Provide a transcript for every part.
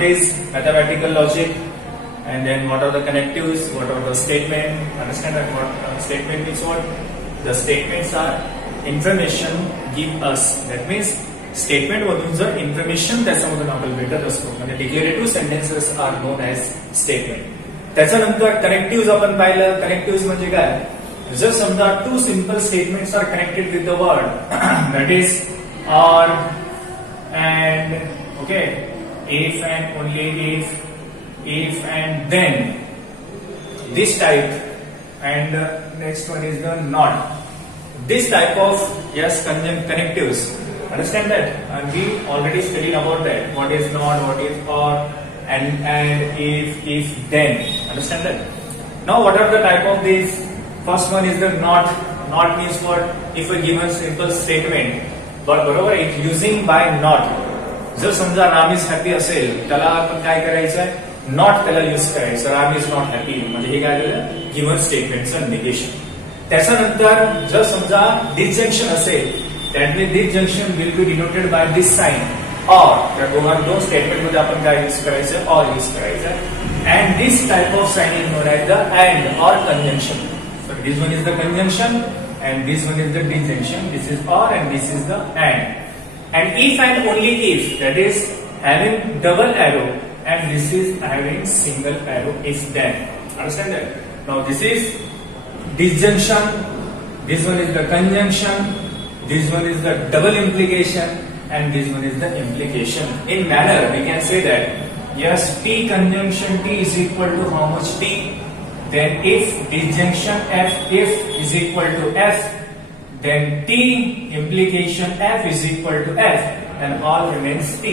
what is mathematical logic, and then what are the connectives, what are the statement. Understand that what statement means what? The statements are information give us. That means statement मधून जर information त्याच्यामधून आपल्याला भेटत असतो म्हणजे declarative sentences are known as statement. त्याच्यानंतर connective आपण पाहिलं. कनेक्टिव्ह म्हणजे काय? जर समजा two simple statements are connected with the word that is or and okay, if and only if and then, this type, and next one is the not. This type of yes connectives. Understand that? And we already studied about that. What is not, what is or, and if then. Understand that? Now, what are the type of these? First one is the not. Not means what? If a given simple statement. But बरोबर it using bye not. जर समजा Ram is happy असेल त्याला आपण काय करायचंय? नॉट त्याला युज करायचं. राम इज नॉट हॅपी म्हणजे हे काय झालं? गिव्हन स्टेटमेंटचं निगेशन. त्याच्यानंतर जर समजा डिसजंक्शन असेल that means disjunction will be denoted by this sign or. त्या दोन स्टेटमेंट मध्ये आपण काय युज करायचं? ऑर युज करायचं. And this type of sign is known as the and or conjunction. So this one is the conjunction and this one is the disjunction. This is or and this is the and. And if and only if, that is having double arrow and this is having single arrow if then. Understand that? Now this is disjunction, this one is the conjunction, this one is the double implication and this one is the implication. In manner we can say that yes, T conjunction T is equal to how much T? Then if disjunction F if is equal to F, then T implication F is equal to F and all remains T,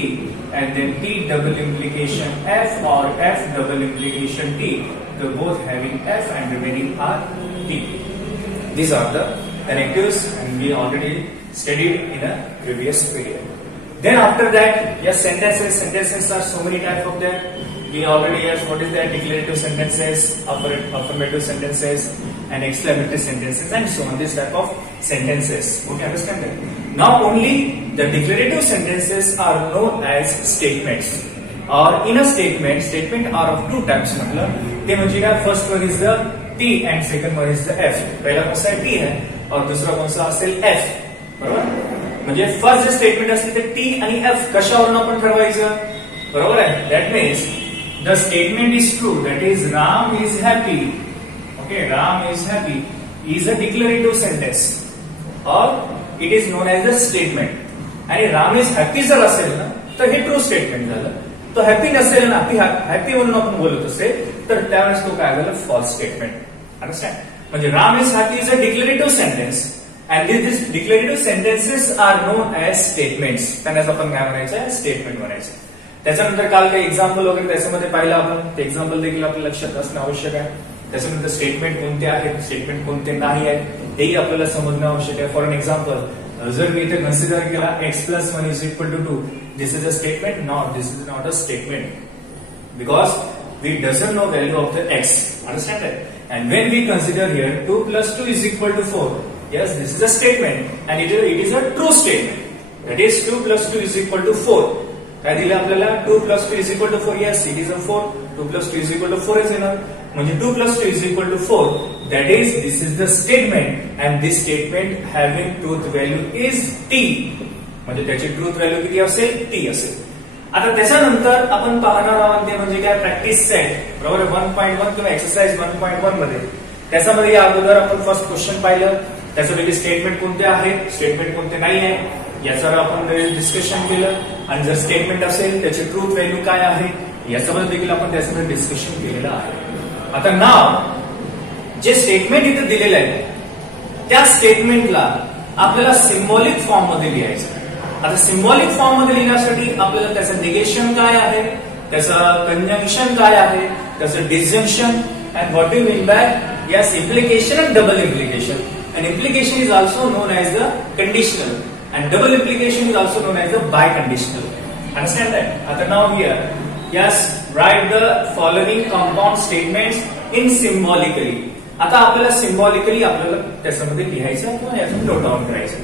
and then T double implication F or F double implication T, the both having F and remaining are T. These are the connectives and we already studied in a previous period. Then after that, yes, sentences are so many types of them. We already have what is that? Declarative sentences, affirmative sentences, and exclamatory sentences, and so on. This type of sentences. Okay, understand that? Now only the declarative sentences are known as statements. Or in a statement are of two types. मतलब ते म्हणजे काय? First one is the T and second one is the F. पहला कौन सा T है और दूसरा कौन सा असेल F. बरोबर? म्हणजे फर्स्ट जे स्टेटमेंट असेल ते T आणि F कशावरून आपण ठरवायचं? बरोबर आहे? That means the statement is true, that is Ram is happy. Okay, Ram is happy is a declarative sentence or it is known as a statement. आणि Ram is happy जर असेल ना तर हे ट्रू स्टेटमेंट झालं. तो हॅपी नसेल ना, हॅपी म्हणून आपण बोलत असेल तर त्यावेळेस तो काय झालं? False statement. अंडरस्टँड? म्हणजे Ram is happy is a declarative sentence and these declarative sentences are known as statements. त्यांनाच आपण काय म्हणायचं? स्टेटमेंट म्हणायचं. त्याच्यानंतर काल काही एक्झाम्पल वगैरे त्याच्यामध्ये पाहिलं आपण. ते एक्झाम्पल देखील आपल्या लक्षात असणं आवश्यक आहे. त्याच्यानंतर स्टेटमेंट कोणते आहेत, स्टेटमेंट कोणते नाही आहेत हेही आपल्याला समजणं आवश्यक आहे. फॉर एन एक्झाम्पल, जर मी इथे कन्सिडर केला x+1 is equal to 2, this is a statement? Not, this is not a statement because we doesn't know value of the x. Understand that? And when we consider here 2 plus 2 is equal to 4, yes, this is a statement and it is a true statement. That is 2 plus 2 is equal to 4. काय दिलं आपल्याला? 2 plus 2 is equal to 4. Yes, it is a 4. 2 plus 2 is equal to 4 is enough. म्हणजे 2 plus 2 is equal to 4. That is, this is the statement and this statement having truth value is T. म्हणजे त्याची truth value किती असेल? T असेल. आता त्याच्यानंतर आपण पाहणार आहोत ते म्हणजे काय? Practice set. बरोबर? 1.1 किंवा एक्सरसाइज 1.1 मध्ये त्याच्यामध्ये या अगोदर आपण फर्स्ट क्वेश्चन पाहिलं. त्याच्यापैकी स्टेटमेंट कोणते आहेत, स्टेटमेंट कोणते नाही आहे याच्यावर आपण डिस्कशन केलं. आणि जर स्टेटमेंट असेल त्याची ट्रूथ व्हॅल्यू काय आहे याच्याबद्दल देखील आपण त्याच्यामध्ये डिस्कशन केलेलं आहे. आता नाव जे स्टेटमेंट इथे दिलेलं आहे त्या स्टेटमेंटला आपल्याला सिम्बॉलिक फॉर्म मध्ये लिहायचं. आता सिम्बॉलिक फॉर्म मध्ये लिहिण्यासाठी आपल्याला त्याचं निगेशन काय आहे, त्याचं कंजंक्शन काय आहे, त्याचं disjunction and what you mean by yes implication and double implication. And implication is also known as the conditional and double implication is also known as the biconditional. Understand that? आता now here, yes, write the following compound statements in symbolically. आता आपल्याला सिम्बॉलिकली आपल्याला त्याच्यामध्ये लिहायचं किंवा यातून note down करायचं.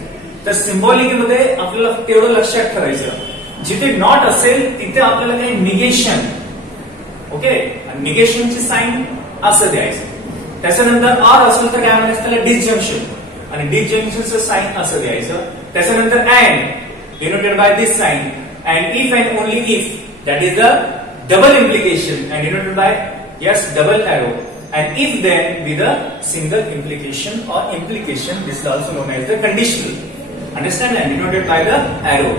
तर सिम्बॉलिकली मध्ये आपल्याला तेवढं लक्षात ठेवायचं जिथे नॉट असेल तिथे आपल्याला काही निगेशन, ओके, निगेशनची साइन असं द्यायचं. त्याच्यानंतर ऑर असेल तर काय म्हणायचं त्याला डिसजंक्शन, आणि डिसजंक्शनचं साइन असं द्यायचं. त्याच्यानंतर and denoted by this sign, and if and only if that is the double implication and denoted by yes double arrow, and if then with a single implication or implication, this is also known as the conditional. Understand that? Denoted by the arrow.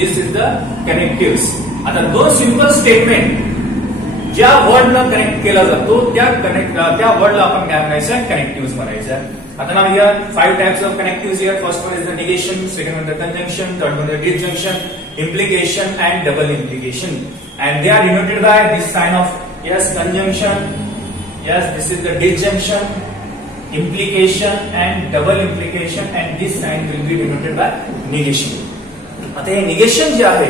This is the connectives. आता दोन simple statement ज्या वर्डला कनेक्ट केला जातो त्या वर्डला आपण काय म्हणायचं, कनेक्टिव्स म्हणायचं. आता now here 5 types of connectives here. First one is the negation, second one the conjunction, third one the disjunction, implication and double implication, and they are denoted by this sign of yes conjunction. Yes, this is the disjunction, implication and double implication, and this sign will be denoted by negation. आता हे निगेशन जे आहे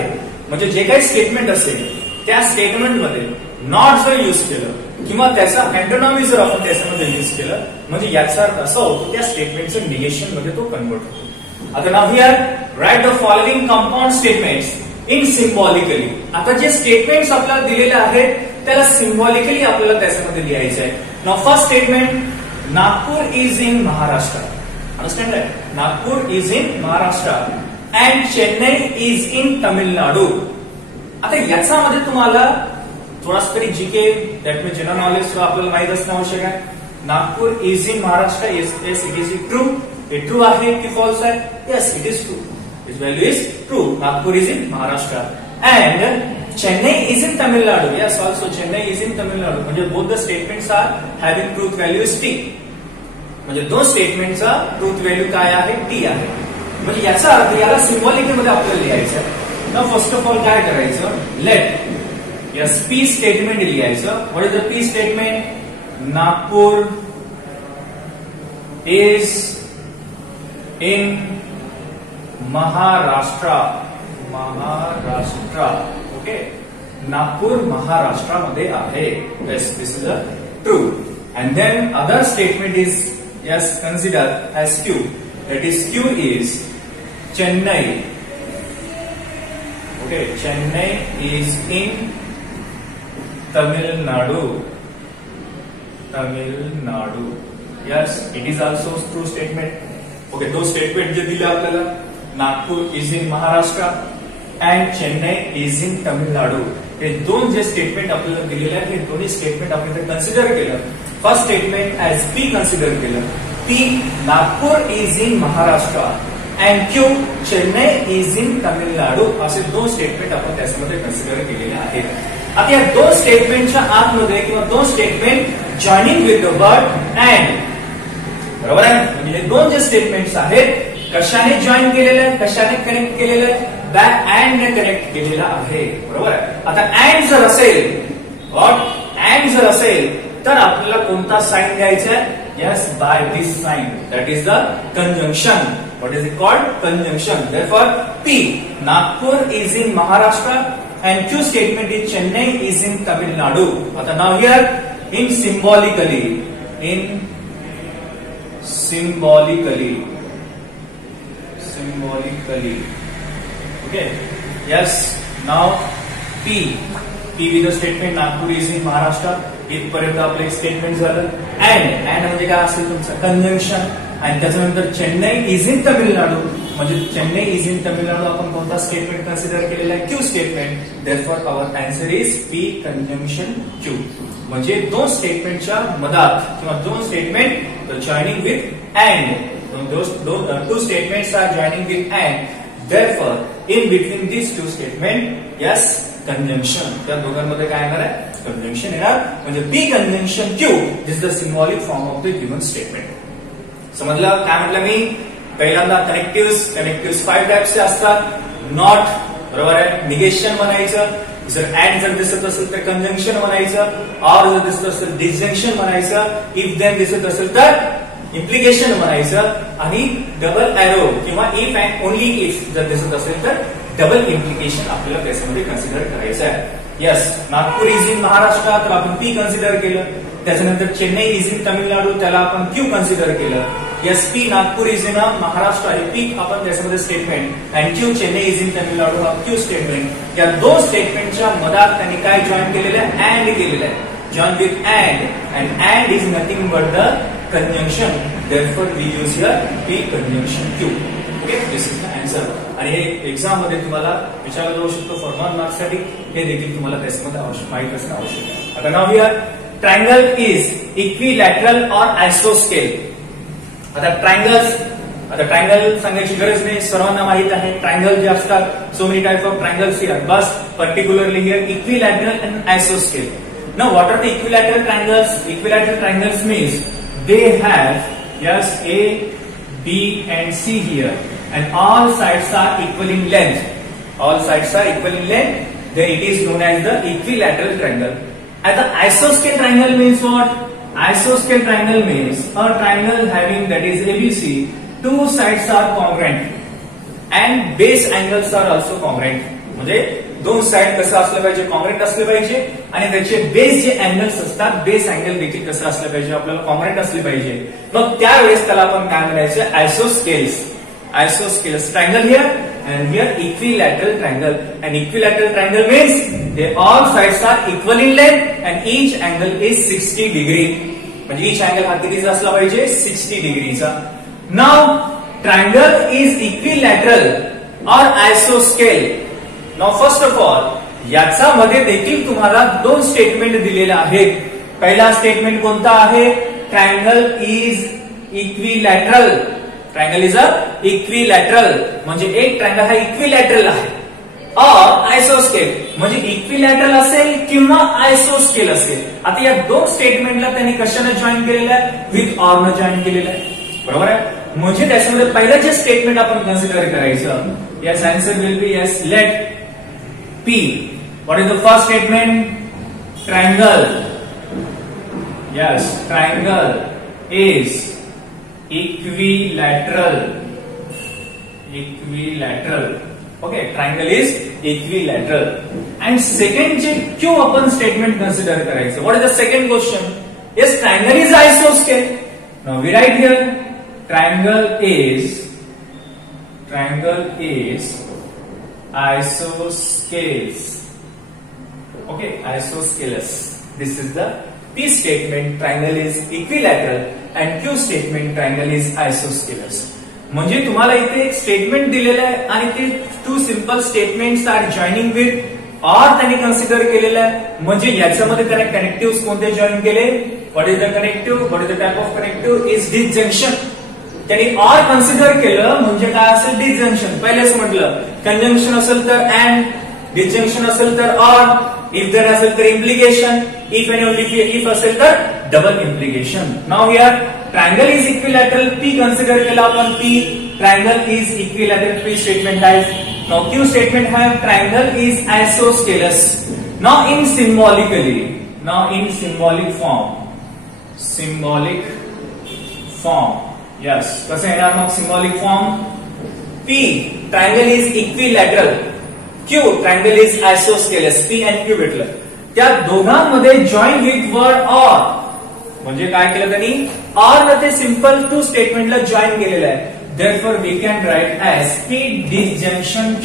म्हणजे जे काही स्टेटमेंट असेल त्या स्टेटमेंट मध्ये नॉट जर यूज केलं किंवा त्याचा अँटोनॉमी जर आपण त्याच्यामध्ये यूज केलं म्हणजे याचा अर्थ असा होतो त्या स्टेटमेंटचं निगेशन मध्ये तो कन्वर्ट होतो. आता now here write the following compound statements in symbolically. आता जे स्टेटमेंट्स आपल्याला दिलेले आहेत त्याला सिम्बॉलिकली आपल्याला त्याच्यामध्ये लिहायचं आहे. Now first statement, Nagpur is in Maharashtra. Understand that? Nagpur is in Maharashtra and Chennai is in Tamil Nadu. आता याच्यामध्ये तुम्हाला थोडासा तरी GK that means general knowledge आपल्याला माहित असणं आवश्यक आहे. Nagpur is in Maharashtra, yes it is true. हे ट्रू आहे की फॉल्स आहे? Yes it is true. Its value is true. Nagpur is in Maharashtra and Chennai is in Tamil Nadu. Yes, also Chennai is in Tamil Nadu. म्हणजे both the statements are having truth value is T. म्हणजे दोन स्टेटमेंटचा truth value काय आहे? T आहे. म्हणजे याचा अर्थ याला सिम्बॉलिक मध्ये आपल्याला लिहायचं आहे. ना फर्स्ट ऑफ ऑल काय करायचं? लेट यस P स्टेटमेंट लिहायचं. What is the P statement? Nagpur is in Maharashtra. Maharashtra. Okay, Nagpur महाराष्ट्रामध्ये आहे. Yes, this is a true. And then other statement is yes consider as Q. That is Q is Chennai. Okay, Chennai is in Tamil Nadu. Tamil Nadu. Yes, it is also true statement. Okay, दो statement जे दिले आपल्याला, Nagpur is in Maharashtra and Chennai is in Tamil Nadu. हे दोन जे स्टेटमेंट आपल्याला दिलेले आहेत हे दोन्ही स्टेटमेंट आपण इथे कन्सिडर केलं. First statement as P consider केलं. P Nagpur is in Maharashtra and Q Chennai is in Tamil Nadu. असे दोन स्टेटमेंट आपण त्याच्यामध्ये कन्सिडर केलेले आहेत. आता या दोन स्टेटमेंटच्या आतमध्ये किंवा दोन statement joining with the word and, बरोबर आहे? म्हणजे दोन जे स्टेटमेंट्स आहेत कशाने जॉईन केलेले आहेत, कशाने कनेक्ट केलेले आहेत? अँड ने कनेक्ट केलेला आहे. बरोबर आहे? आता अँड जर असेल, अँड जर असेल तर आपल्याला कोणता साइन द्यायचा आहे? Yes, by this sign, that is the conjunction. What is it called? Conjunction. Therefore P Nagpur is in Maharashtra and Q statement is Chennai is in Tamil Nadu. आता now here in symbolically, in symbolically, symbolically. Okay. Yes. Now P with the statement Nagpur is in Maharashtra. इथपर्यंत आपलं एक स्टेटमेंट झालं. अँड म्हणजे काय असेल तुमचं? कंजंक्शन. आणि त्याच्यानंतर चेन्नई इज इन तमिळनाडू म्हणजे चेन्नई इज इन तमिळनाडू आपण कोणता स्टेटमेंट कन्सिडर केलेला आहे? Q statement. Therefore our answer is P conjunction Q. म्हणजे दोन स्टेटमेंटच्या मधात किंवा दोन statement joining with and. Two statements are joining with and. Therefore, in between these two statements, yes, conjunction. त्या दोघांमध्ये काय येणार आहे? कंजंक्शन येणार. म्हणजे P conjunction Q. This is the symbolic form of the given statement. समजलं काय म्हटलं मी? पहिल्यांदा कनेक्टिव्स 5 टाइप्सचे असतात. नॉट, बरोबर आहे? निगेशन म्हणायचं. जर अँड जर दिसत असेल तर कंजंक्शन म्हणायचं. ऑर जर दिसत असेल डिसजंक्शन म्हणायचं. इफ देन दिसत असेल तर इम्प्लिकेशन म्हणायचं. आणि डबल एरो किंवा इफ अँड ओनली इफ जर दिसत असेल तर डबल इम्प्लिकेशन आपल्याला त्याच्यामध्ये कन्सिडर करायचं आहे. यस, नागपूर इज इन महाराष्ट्र तर आपण P कन्सिडर केलं. त्याच्यानंतर चेन्नई इज इन तमिळनाडू त्याला आपण Q कन्सिडर केलं. Yes, P Nagpur is in Maharashtra आहे. P आपण त्याच्यामध्ये statement and Q Chennai is in Tamil Nadu हा Q स्टेटमेंट. या दोन स्टेटमेंटच्या मधात त्यांनी काय जॉईन केलेलं आहे? अँड केलेलं आहे. Join with and and is nothing but the conjunction. Therefore, we use here P conjunction Q. Okay, this is the answer. आणि हे एक्झाम मध्ये तुम्हाला विचारलं जाऊ शकतो फॉर 1 मार्क्स साठी. हे देखील तुम्हाला टेस्टमध्ये माहित असणं आवश्यक आहे. आता now here triangle is equilateral और आयसोस्केल. आता ट्रायंगल सांगायची गरज नाही, सर्वांना माहित आहे. ट्रायंगल जे असतात so many type of triangles here, बस पर्टिक्युलरली हियर इक्विलॅटरल अँड आयसोस्केल. Now, what are the equilateral triangles? Equilateral triangles means they have yes A, B, and C here, and all sides are equal in length. All sides are equal in length. Then it is known as the equilateral triangle. And the isosceles triangle means what? Isosceles triangle means a triangle having that is ABC. Two sides are congruent, and base angles are also congruent. म्हणजे दोन साइड कसं असलं पाहिजे? कॉन्ग्रेंट असले पाहिजे. आणि त्याचे बेस जे अँगल्स असतात, बेस अँगल देखील कसं असलं पाहिजे? आपल्याला कॉन्ग्रेंट असले पाहिजे. मग त्यावेळेस त्याला आपण काय म्हणायचं? Isosceles. Isosceles triangle here and here equilateral triangle. And equilateral triangle means they all sides are equal in length and each angle is 60 degree. म्हणजे ईच अँगल हा कितीचा असला पाहिजे? 60 डिग्रीचा. नाव ट्रायंगल इज इक्विलॅटरल और आयसोस्केल. नाउ फर्स्ट ऑफ ऑल याच्यामध्ये देखील तुम्हाला दोन स्टेटमेंट दिलेले आहेत. पहिला स्टेटमेंट कोणता आहे? Triangle is equilateral. Triangle is a equilateral म्हणजे एक ट्रायंगल हा इक्विलॅटरल आहे. और आयसोस्केल म्हणजे इक्विलॅटरल असेल किंवा आयसोस्केल असेल. आता या दोन स्टेटमेंटला त्यांनी कशाने जॉईन केलेलं आहे? विथ ऑर न जॉईन केलेलं आहे. बरोबर आहे. म्हणजे त्याच्यामध्ये पहिलं जे स्टेटमेंट आपण कन्सिडर करायचं. Yes, answer will be yes, let P. What is the first statement? Triangle. Yes, triangle is equilateral. Equilateral. Okay, triangle is equilateral. And second जे Q आपण statement consider करायचं. What is the second question? Yes, triangle is isosceles. Now we write here triangle is isosceles. Okay, isosceles. This is the P statement, triangle is equilateral, and Q statement, triangle is isosceles. म्हणजे तुम्हाला इथे एक स्टेटमेंट दिलेलं आहे आणि ते two simple statements are joining with or त्यांनी consider केलेलं आहे. म्हणजे याच्यामध्ये त्याने कनेक्टिव्ह कोणते जॉईन केले? What is the connective? What is the type of connective? Is disjunction. त्यांनी ऑर कन्सिडर केलं म्हणजे काय असेल? डिसजंक्शन. पहिलेच म्हटलं कंजंक्शन असेल तर अँड, डिसजंक्शन असेल तर ऑर, इफ देर असेल तर implication, if and only if असेल तर double implication. Now here triangle is equilateral. P consider केला आपण. P triangle is equilateral. P statement आहे. नाउ क्यू स्टेटमेंट है triangle is isosceles. Now in symbolic form yes, कसं येणार मग symbolic form? P triangle is equilateral, Q triangle is isosceles. P and Q भेटलं. त्या दोघांमध्ये जॉईन विथ वर्ड ऑर म्हणजे काय केलं त्यांनी? ऑर न ते सिंपल टू स्टेटमेंटला जॉईन केलेलं आहे. Therefore we can write as P disjunction Q.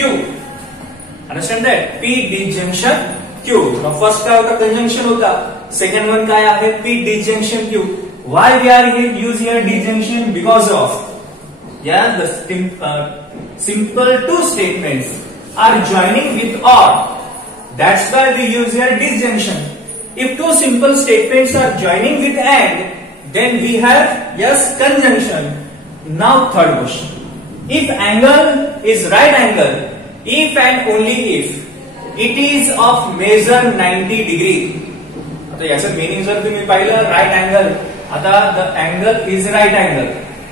Understand that? P disjunction Q. Now first काय होता? कंजंक्शन होता. सेकंड वन काय आहे? P disjunction Q. Why we are use here disjunction? Because of the simple two statements are joining with or. That's why we use here disjunction. If two simple statements are joining with and, then we have conjunction. Now third question. If angle is right angle, if and only if it is of measure 90 degree. आता याचं meaning जर तुम्ही पाहिलं right angle, आता the angle is right angle.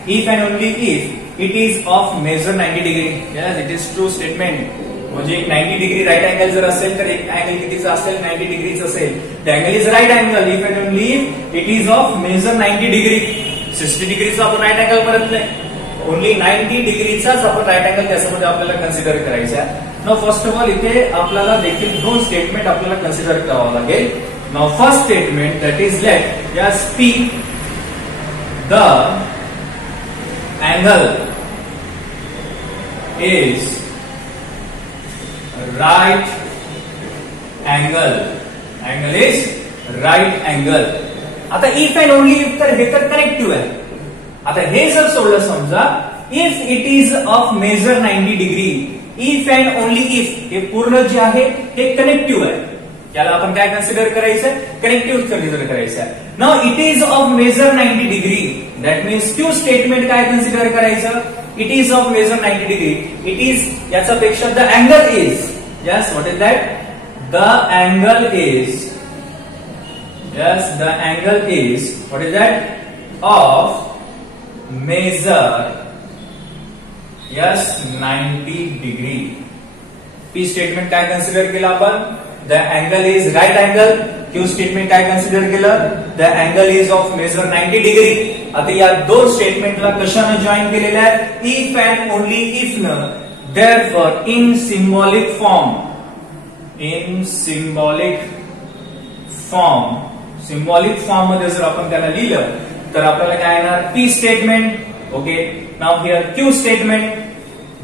If and only if it is of measure 90 degree. Yes, it is true statement. म्हणजे 90 degree right angle जर असेल तर एक अँगल कितीचा असेल? 90 डिग्रीचा असेल. The angle is right angle if and only it is of major 90 degree. 60 डिग्रीचा आपण राईट अँगल करत नाही. ओनली 90 डिग्रीचाच आपण राईट अँगल त्याच्यामध्ये आपल्याला कन्सिडर करायचा आहे. नाउ फर्स्ट ऑफ ऑल इथे आपल्याला देखील दोन स्टेटमेंट आपल्याला कन्सिडर करावं लागेल. Now first statement that is let yes P the angle is right angle. Angle is right angle. आता इफ अँड ओनली इफ तर हे तर कनेक्टिव्ह आहे. आता हे जर सोडलं समजा if it is of major 90 degree, if and only if हे पूर्ण जे आहे हे कनेक्टिव्ह आहे. त्याला आपण काय कन्सिडर करायचं? कनेक्टिव्ह कन्सिडर करायचं आहे. Now it is of major 90 degree, that means Q statement काय कन्सिडर करायचं? It is of major 90 degree. It is याचा पेक्षा the angle is. Yes, what is that? The angle is. Yes, the angle is, what is that? Of measure, yes, 90 degree. P statement काय consider केलं आपण? The angle is right angle. Q statement काय consider केलं? The angle is of measure 90 degree. आता या दोन स्टेटमेंटला कशाने जॉईन केलेलं आहे? If and only if न. Therefore, in symbolic form, symbolic form मध्ये जर आपण त्याला लिहिलं तर आपल्याला काय येणार? P statement. Okay, now here Q statement.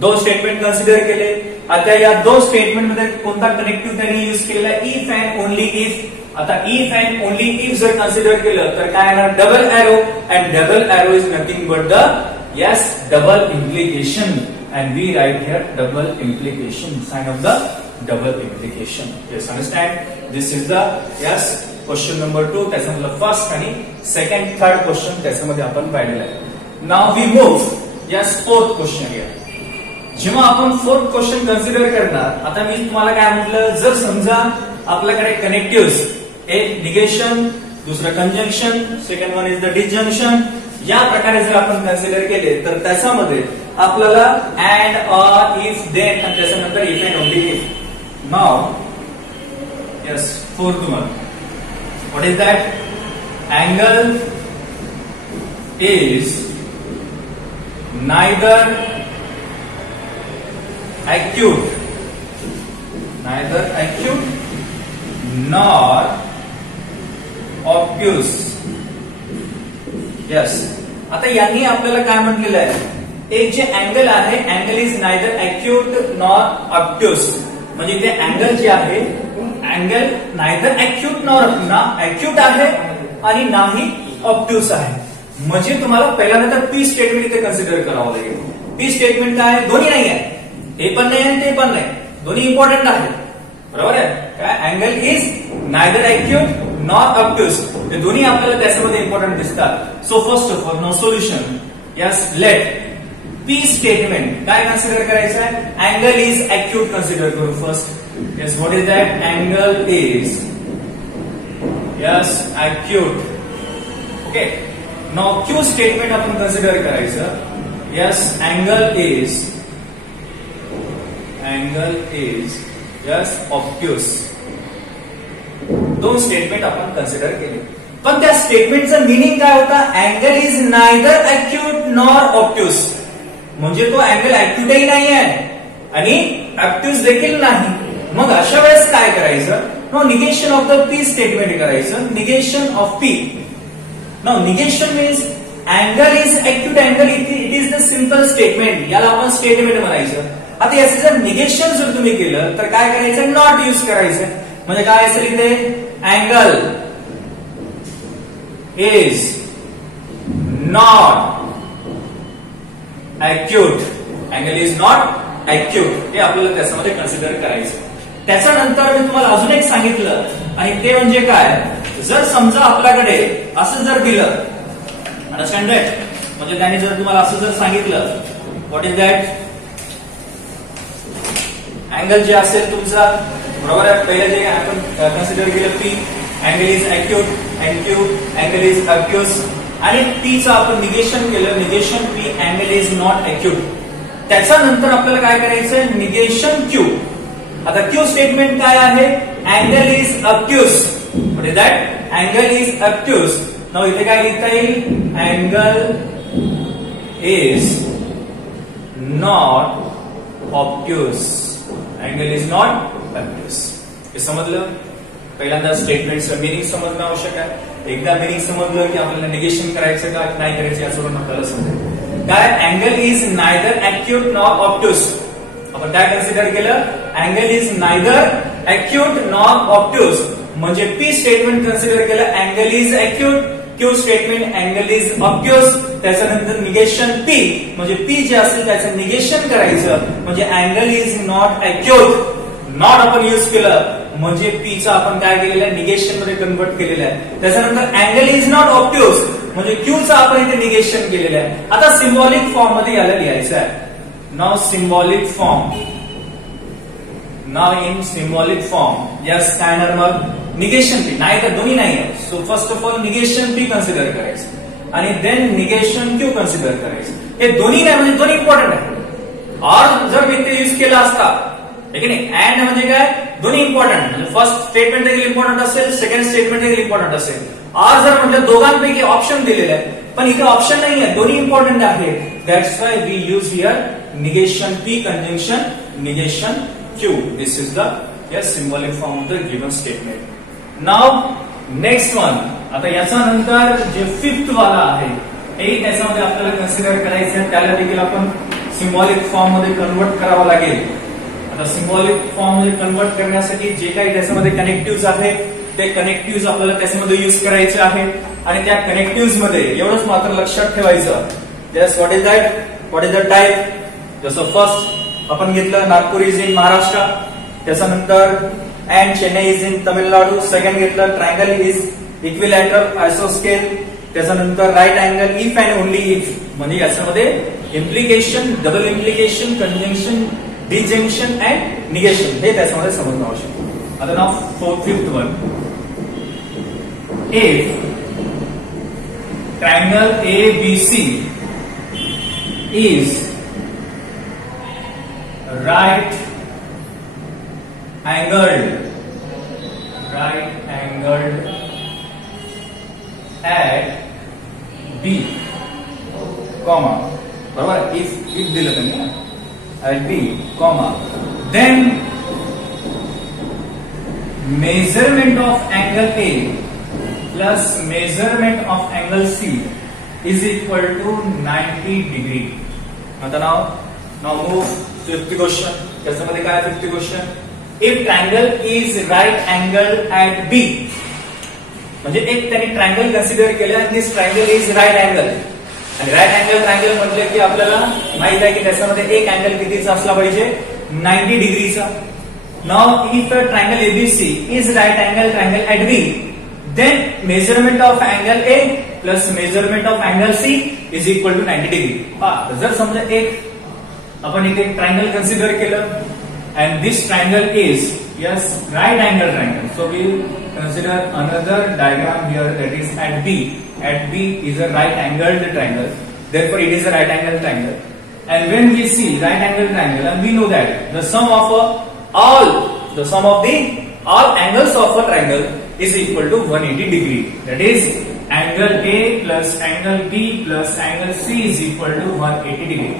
दोन स्टेटमेंट कन्सिडर केले. आता या दोन स्टेटमेंट मध्ये कोणता कनेक्टिव्ह त्यांनी युज केलेला? If and only if. आता इफ अँड ओनली इफ जर कन्सिडर केलं तर काय येणार? Double arrow. And double arrow is nothing but the yes double implication. And we write here double implication, sign of the double implication. Yes, understand? This is the yes question number 2. त्याच्यामधलं फर्स्ट आणि second third question त्याच्यामध्ये आपण पाहिलेलं आहे. Now we move yes fourth question. या जेव्हा आपण fourth question consider करणार, आता मी तुम्हाला काय म्हटलं, जर समजा आपल्याकडे कनेक्टिव्ह, एक निगेशन, दुसरं conjunction, second one is the disjunction, या प्रकारे जर आपण कन्सिडर केले तर त्याच्यामध्ये आपल्याला अँड, ऑर, इफ, देन आणि त्याच्यानंतर if and only if. Now yes fourth one. What is that? Angle is neither acute nor obtuse. Yes. आता यांनी आपल्याला काय म्हटलेलं आहे? एक जे अँगल आहे, angle is neither acute nor obtuse. म्हणजे ते अँगल जे आहे, angle neither acute nor acute आहे आणि नाही ऑब्ट्यूस आहे. म्हणजे तुम्हाला पहिल्यांदा तर पी स्टेटमेंट इथे कन्सिडर करावं लागेल. पी स्टेटमेंट काय आहे? दोन्ही नाही आहे, हे पण नाही आणि ते पण नाही, दोन्ही इम्पॉर्टंट आहे. बरोबर आहे काय? Angle is neither acute nor obtuse, ते दोन्ही आपल्याला त्याच्यामध्ये इम्पॉर्टंट दिसतात. So first of all no solution. Yes, let P statement काय कन्सिडर करायचं आहे? अँगल इज अक्यूट कन्सिडर करू फर्स्ट. Yes, what is that? Angle is yes acute. Okay. Now Q statement आपण consider करायचं. Yes, angle is yes obtuse. दोन स्टेटमेंट आपण consider केले, पण त्या स्टेटमेंटचं मिनिंग काय होता? Angle is neither acute nor obtuse. म्हणजे तो अँगल अक्यूटही नाही आहे आणि ऑब्ट्यूस देखील नाही. मग अशा वेळेस काय करायचं? No negation of the P statement करायचं. Negation of P. No negation means angle is acute angle, it is the simple statement, याला आपण स्टेटमेंट म्हणायचं. आता याचं जर निगेशन जर तुम्ही केलं तर काय करायचं? नॉट यूज करायचं. म्हणजे काय असेल इथे? Angle is not acute. Angle is not acute, हे आपल्याला त्याच्यामध्ये कन्सिडर करायचं. त्याच्यानंतर मी तुम्हाला अजून एक सांगितलं, आणि ते म्हणजे काय? जर समजा आपल्याकडे असं जर दिलं, अंडरस्टँड दॅट? म्हणजे त्याने जर तुम्हाला असं जर सांगितलं, व्हॉट इज दॅट? अँगल जे असेल तुमचा, बरोबर आहे, पहिलं जे आपण कन्सिडर केलं P, angle is acute, angle is obtuse, आणि पीचं आपण निगेशन केलं, negation P, angle is not acute. त्याच्यानंतर आपल्याला काय करायचं? Negation Q. आता क्यू स्टेटमेंट काय आहे? Angle is obtuse. What is that? Angle is obtuse. Now इथे काय लिहिता येईल? Angle is not obtuse. Angle is not obtuse. हे समजलं? पहिल्यांदा स्टेटमेंटचं मिनिंग समजणं आवश्यक आहे. एकदा मिनिंग समजलं की आपल्याला निगेशन करायचं का नाही करायचं याच्यावरून आपल्याला समजेल. काय angle is neither acute nor obtuse. आपण काय कन्सिडर केलं, angle is neither acute nor obtuse. म्हणजे पी स्टेटमेंट कन्सिडर केलं, angle is acute. Q statement angle is obtuse. त्याच्यानंतर निगेशन पी, म्हणजे पी जे असेल त्याचं निगेशन करायचं, म्हणजे angle is not acute. Not आपण युज केलं म्हणजे पी चं आपण काय केलेलं आहे, निगेशन मध्ये कन्वर्ट केलेलं आहे. त्याच्यानंतर अँगल इज नॉट ऑब्ट्यूस म्हणजे क्यू चं आपण इथे निगेशन केलेलं आहे. आता सिम्बॉलिक फॉर्म मध्ये याला लिहायचं आहे. नाव symbolic form, now in symbolic form. Yes काय येणार मग, निगेशन पी. नाही तर दोन्ही नाही आहे. सो first of all negation P consider करायचं आणि देन निगेशन क्यू कन्सिडर करायचं. हे दोन्ही नाही म्हणजे दोन्ही इम्पॉर्टंट आहे. और जर मी ते युज केला असता, ठीक आहे, अँड म्हणजे काय, दोन्ही इम्पॉर्टंट. म्हणजे फर्स्ट स्टेटमेंट देखील इम्पॉर्टंट असेल, सेकंड स्टेटमेंट देखील इम्पॉर्टंट असेल. और जर म्हटलं दोघांपैकी ऑप्शन दिलेले आहे, पण इथे ऑप्शन नाही आहे, दोन्ही इम्पॉर्टंट आहे. That's why we use here negation P conjunction negation Q. This is the symbolic form of the given statement. Now next one. आता याच्या नंतर जे फिफ्थ वाला आहे हे त्याच्यामध्ये आपल्याला कन्सिडर करायचं आहे. त्याला देखील आपण सिम्बॉलिक फॉर्म मध्ये कन्वर्ट करावं लागेल. आता सिम्बॉलिक फॉर्म मध्ये कन्वर्ट करण्यासाठी जे काही त्याच्यामध्ये कनेक्टिव्ह आहेत ते कनेक्टिव्ह आपल्याला त्याच्यामध्ये युज करायचे आहेत. आणि त्या कनेक्टिव्ह मध्ये एवढंच मात्र लक्षात ठेवायचं, yes what is that, what is the type. जसं फर्स्ट आपण घेतलं नागपूर इज इन महाराष्ट्र, त्याच्यानंतर and Chennai is in Tamil Nadu. Second घेतलं ट्रायंगल इज इक्विलॅटरल आयसोस्केल. त्याच्यानंतर right angle if and only if. म्हणजे याच्यामध्ये implication, double implication, conjunction, disjunction and negation हे त्याच्यामध्ये समजणं आवश्यक. आता now fifth one. If triangle ABC is right angled at B, comma, बरोबर. if दिलं त्यांनी at B, comma, then measurement of angle A plus measurement of angle C is equal to 90 degree. आता now move to fifth question. त्याच्यामध्ये काय fifth question? If triangle is right angle at B, म्हणजे एक त्यांनी triangle consider केलं आणि this triangle is right angle. आणि right angle triangle म्हटलं की आपल्याला माहित आहे की त्याच्यामध्ये एक अँगल कितीचा असला पाहिजे, 90 डिग्रीचा. Now if a triangle ABC is right angle triangle at B, then measurement of angle A plus measurement of angle C is equal to 90 degree. जर समजा एक आपण एक ट्रायंगल कन्सिडर केलं and this triangle is right angle triangle, so we consider another diagram here that is at B. At B is a right angled triangle, therefore it is a right angle triangle. And when we see right angle triangle, and we know that the sum of all angles of a triangle is equal to 180 degree. That is angle A plus angle B plus angle C is equal to 180 degree.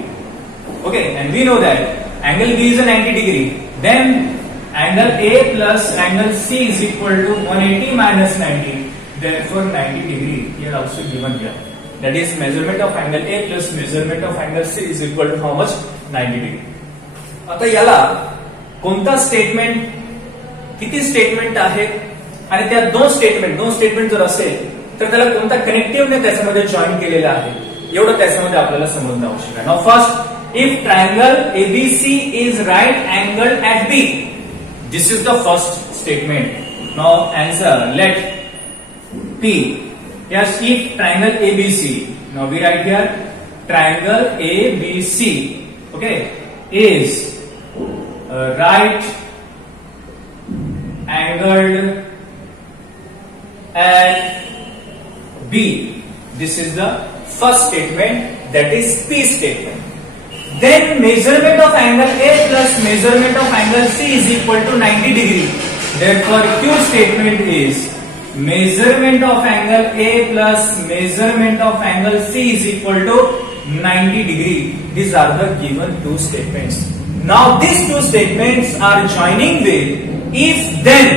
Okay, and we know that angle B is a 90 degree. Then angle A plus angle C is equal to 180 minus 90. Therefore 90 degree here also given here. That is measurement of angle A plus measurement of angle C is equal to how much? 90 degree. आता याला कोणता स्टेटमेंट, किती स्टेटमेंट आहेत आणि त्या दोन स्टेटमेंट जर असेल तर त्याला कोणता कनेक्टिव्हने त्याच्यामध्ये जॉईन केलेला आहे एवढं त्याच्यामध्ये आपल्याला समजणं आवश्यक आहे. Now first, if triangle ABC is right angled at B, this is the first statement. Now answer, let P, yes, if triangle ABC, now we write here triangle ABC, okay, is right angled at B. This is the first statement, that is P statement. Then measurement of angle A plus measurement of angle C is equal to 90 degree. Therefore Q statement is measurement of angle A plus measurement of angle C is equal to 90 degree. These are the given two statements. Now these two statements are joining with if then.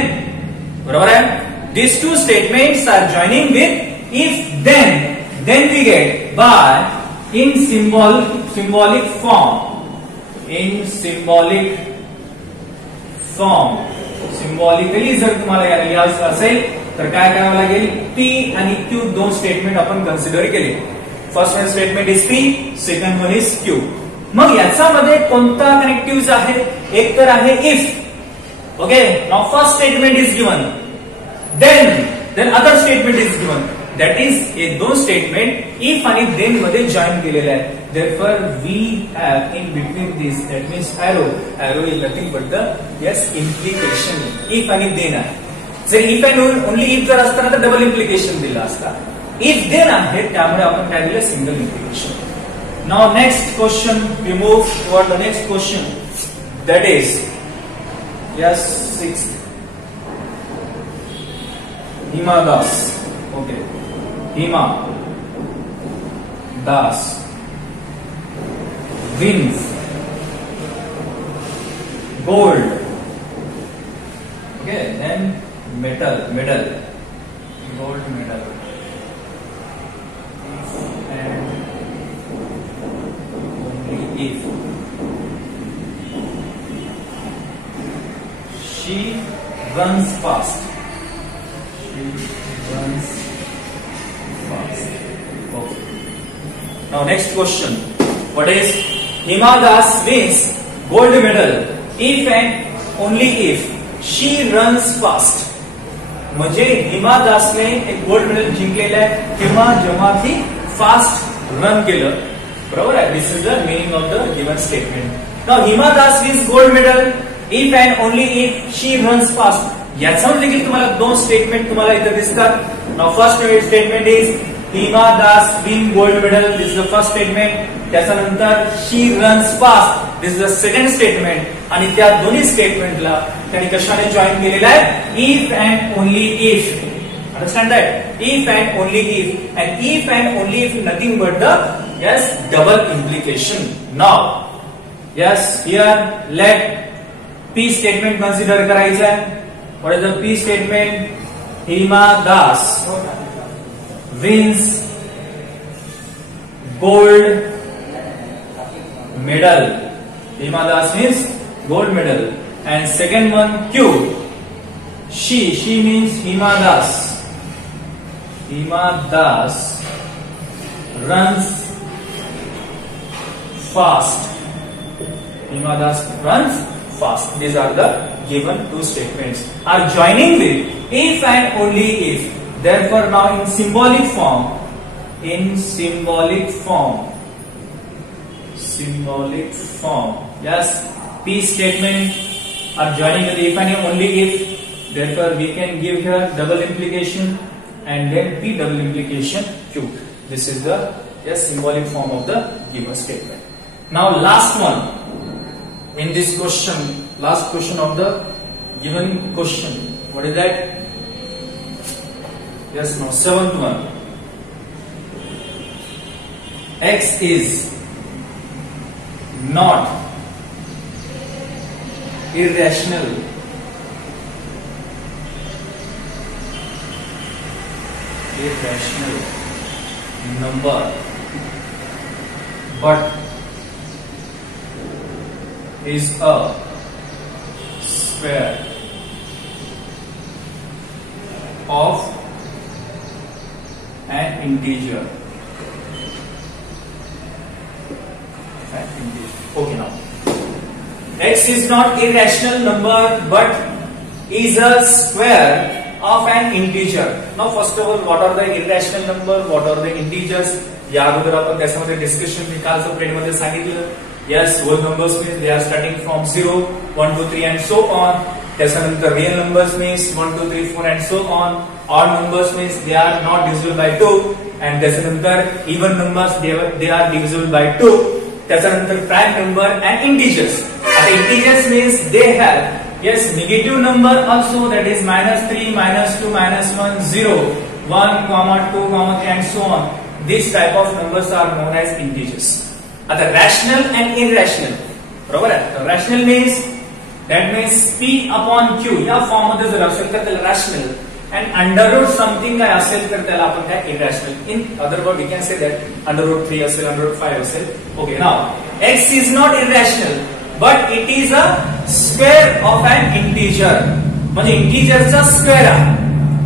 बरोबर है? These two statements are joining with if then. Then we get by in symbolic form symbolically जर तुम्हाला लिहायचं असेल तर काय करावं लागेल, P आणि Q दोन स्टेटमेंट आपण कन्सिडर केले. First one statement is P, second one is Q. मग याच्यामध्ये कोणता कनेक्टिव्ह आहे, एक तर आहे if. Okay, now first statement is given, then other statement is given. That is हे दोन स्टेटमेंट इफ आणि देन मध्ये जॉईन केलेले आहेत. Therefore, we have in between this, that means arrow is nothing but the implication. If आणि then आहे. जर if and only if जर असताना तर डबल इम्प्लिकेशन दिला असता. If then आहे त्यामुळे आपण काय दिलं, single implication. Now next question, we move toward the next question. That is, sixth. Hima Das. Okay. Hima Das wins gold. Okay, then medal, gold medal. And only if she runs fast. Okay. Now next question. What is Hima Das wins gold medal if and only if she runs fast. म्हणजे हिमा दासने एक gold medal जिंकलेलं आहे किंवा जेव्हा ती fast run केलं. बरोबर आहे. This is the meaning of the given statement. Now Hima Das wins gold medal if and only if she runs fast. याच्यावर देखील तुम्हाला दोन स्टेटमेंट तुम्हाला इथे दिसतात. Now first statement is Hima Das win gold medal. This is the first statement. त्याच्यानंतर she runs fast. This is the second statement. आणि त्या दोन्ही स्टेटमेंटला त्यांनी कशाने जॉईन केलेलं आहे, if and only if. Understand that, if and only if. And if and only if nothing but the double implication. Now here let P statement consider करायचं आहे. What is the P statement? Hima Das wins gold medal. Hima Das means gold medal. And second one, Q. She means Hima Das. Hima Das runs fast. Hima Das runs fast. These are the given two statements. Are joining with if and only if. Therefore, now in symbolic form, P statement are joining with if and only if. Therefore, we can give here double implication and then P double implication Q. This is the symbolic form of the given statement. Now, last one in this question, last question of the given question. What is that? Now seventh one. X is not irrational number but is a square of an integer. Okay, now x is not irrational number but is a square of an integer. Now first of all, what are the irrational number, what are the integers? या अगोदर आपण त्याच्यामध्ये डिस्कशन कालच्या प्लेट मध्ये सांगितलं. Yes, whole numbers means they are starting from 0, 1, 2, 3 and so on. त्याच्यानंतर real numbers means 1, 2, 3, 4 and so on. Odd numbers means they are not divisible by 2 and त्याच्यानंतर even numbers they are divisible by 2. त्याच्यानंतर prime number and integers. आता integers means they have negative number also, that is -3, -2, -1, 0, 1, 2, 3 and so on. These type of numbers are known as integers. आता rational and irrational, बरोबर आहे. rational means that means P upon Q या form मध्ये जर असेल तर त्याला rational. And under root something काय असेल तर त्याला आपण काय irrational. In other word we can say that under root 3 असेल, अंडर रूट 5 असेल. Okay, now X is not irrational but it is a square of an integer. म्हणजे इंटिजरचा स्क्वेअर आहे.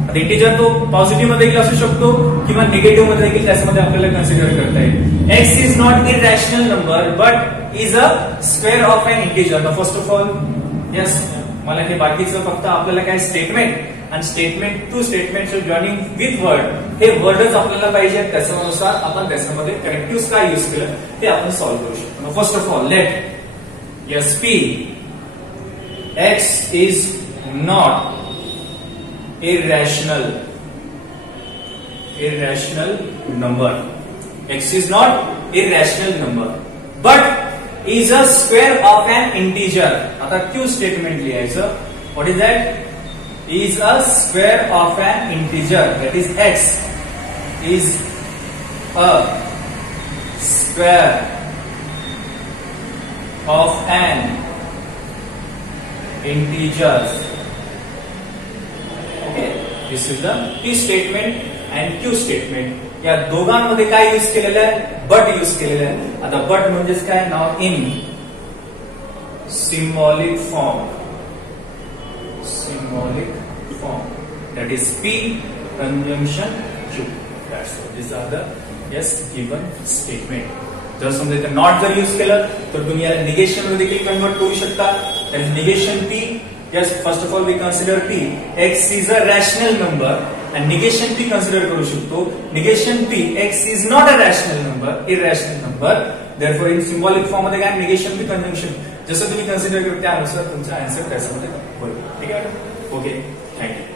आता इंटिजर तो पॉझिटिव्ह मध्ये देखील असू शकतो किंवा निगेटिव्ह मध्ये देखील त्याच्यामध्ये आपल्याला कन्सिडर करता येईल. X is not irrational number but is a square of an integer. First of all yes, मला हे बाकीचं फक्त आपल्याला काय स्टेटमेंट आणि statement to statement joining with word हे वर्डच आपल्याला पाहिजे. त्याच्यानुसार आपण त्याच्यामध्ये करेक्टिव्ह काय युज केलं ते आपण सॉल्व्ह करू शकतो. First of all let yes P x is not irrational number. X is not irrational number but is a square of an integer. आता Q statement लिहायचं. What is that? Is a square of an integer, that is x is a square of an integer. This is the P statement and Q statement. या दोघांमध्ये काय यूज केलेलं आहे? But use केलेलं आहे. आता बट म्हणजेच काय? Now in symbolic form. That is P conjunction Q. This are the yes given statement. जर समजा इथे नॉट जर यूज केलं तर तुम्ही याला निगेशन मध्ये देखील कन्वर्ट करू शकता. That is negation P. Yes, first of all we consider P. X is a rational number and negation P consider करू शकतो. Negation P, X is not a rational number, irrational number. Therefore in symbolic form मध्ये काय negation P conjunction जसं तुम्ही consider करता त्यानुसार तुमचा आन्सर त्याच्यामध्ये होईल. ठीक आहे? Okay, thank you.